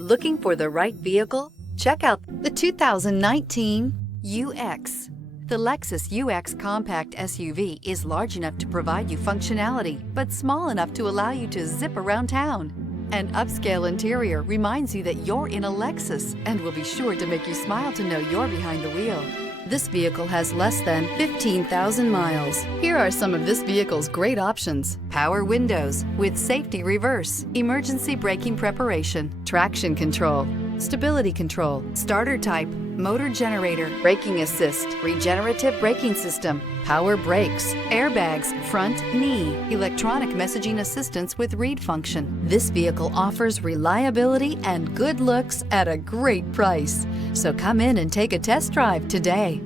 Looking for the right vehicle? Check out the 2019 UX. The Lexus UX compact SUV is large enough to provide you functionality, but small enough to allow you to zip around town. An upscale interior reminds you that you're in a Lexus and will be sure to make you smile to know you're behind the wheel. This vehicle has less than 15,000 miles. Here are some of this vehicle's great options: power windows with safety reverse, emergency braking preparation, traction control, stability control, starter type, motor generator, braking assist, regenerative braking system, power brakes, airbags, front knee, electronic messaging assistance with read function. This vehicle offers reliability and good looks at a great price. So come in and take a test drive today.